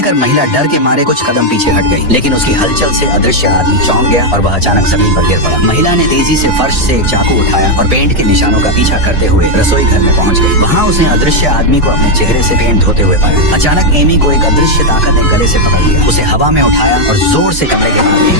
देकर महिला डर के मारे कुछ कदम पीछे हट गई, लेकिन उसकी हलचल से अदृश्य आदमी चौंक गया और वह अचानक जमीन पर गिर पड़ा। महिला ने तेजी से फर्श से एक चाकू उठाया और पेंट के निशानों का पीछा करते हुए रसोई घर में पहुंच गई। वहाँ उसने अदृश्य आदमी को अपने चेहरे से पेंट धोते हुए पाया। अचानक एमी को एक अदृश्य ताकत ने गले से पकड़ लिया, उसे हवा में उठाया और जोर से कमरे के बाहर फेंक।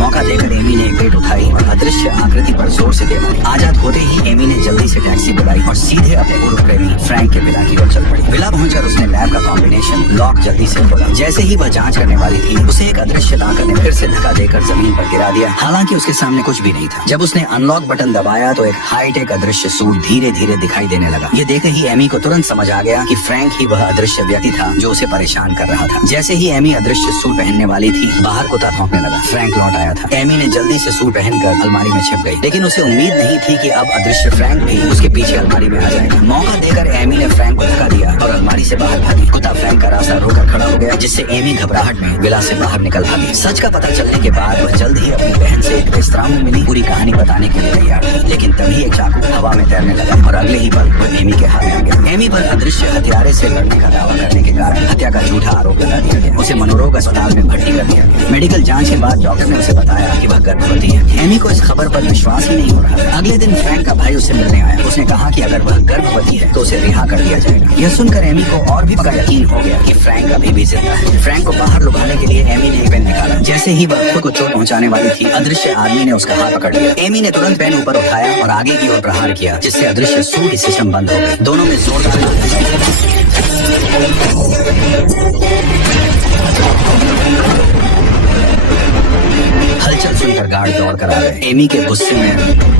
मौका देकर एमी ने एक पेट उठाई और अदृश्य आकृति पर जोर से दे मारी। आजाद होते ही एमी ने जल्दी से टैक्सी बुलाई और सीधे अपने पूर्व प्रेमी फ्रैंक के विला की ओर चल पड़ी। विला पहुंचकर उसने लैब का कॉम्बिनेशन लॉक जल्दी से खोला। जैसे ही वह जांच करने वाली थी, उसे एक अदृश्य ताकत ने फिर से धक्का देकर जमीन पर गिरा दिया। हालांकि उसके सामने कुछ भी नहीं था। जब उसने अनलॉक बटन दबाया तो एक हाईटेक अदृश्य सूट धीरे धीरे दिखाई देने लगा। ये देखते ही एमी को तुरंत समझ आ गया कि फ्रैंक ही वह अदृश्य व्यक्ति था जो उसे परेशान कर रहा था। जैसे ही एमी अदृश्य सूट पहनने वाली थी, बाहर कुत्ता भौंकने लगा। फ्रैंक लौट आया था। एमी ने जल्दी से सूट पहनकर अलमारी में छिप गई, लेकिन उसे उम्मीद नहीं थी कि अब अदृश्य फ्रैंक भी उसके पीछे अलमारी में आ जाएगा। मौका देकर एमी ने फ्रैंक को धक्का दिया और अलमारी से बाहर भागी। कुत्ता फ्रैंक का रास्ता रोककर खड़ा हो गया, जिससे एमी घबराहट में विला से बाहर निकल भागी। सच का पता चलने के बाद वह जल्द ही अपनी बहन से एक रेस्तरां में मिली, पूरी कहानी बताने के लिए तैयार थी। लेकिन तभी एक चाकू हवा में तैरने लगा और अगले ही पल वह एमी के हाथ में आ गया। एमी पर अदृश्य हथियारे से लड़ने का दावा करने के कारण हत्या का झूठा आरोप लगा दिया गया। उसे मनोरोग अस्पताल में भर्ती कर दिया गया। मेडिकल जांच के बाद डॉक्टर ने उसे बताया कि वह गर्भवती है। एमी को इस खबर पर विश्वास ही नहीं हो रहा था। अगले दिन फ्रैंक का भाई उसे मिलने आया। उसने कहा कि अगर वह गर्भवती है तो उसे रिहा कर दिया जाएगा। यह सुनकर एमी को और भी पक्का यकीन हो गया कि फ्रैंक अभी भी जिंदा है। फ्रैंक को बाहर लुभाने के लिए एमी ने एक पेन निकाला। जैसे ही वह खुद को चोट पहुंचाने वाली थी, अदृश्य आदमी ने उसका हाथ पकड़ लिया। एमी ने तुरंत पेन ऊपर उठाया और आगे की ओर प्रहार किया, जिससे अदृश्य सूट सिस्टम बंद हो गई। दोनों में जोरदार हलचल सुनकर गार्ड दौड़ कर आ गए। एमी के गुस्से में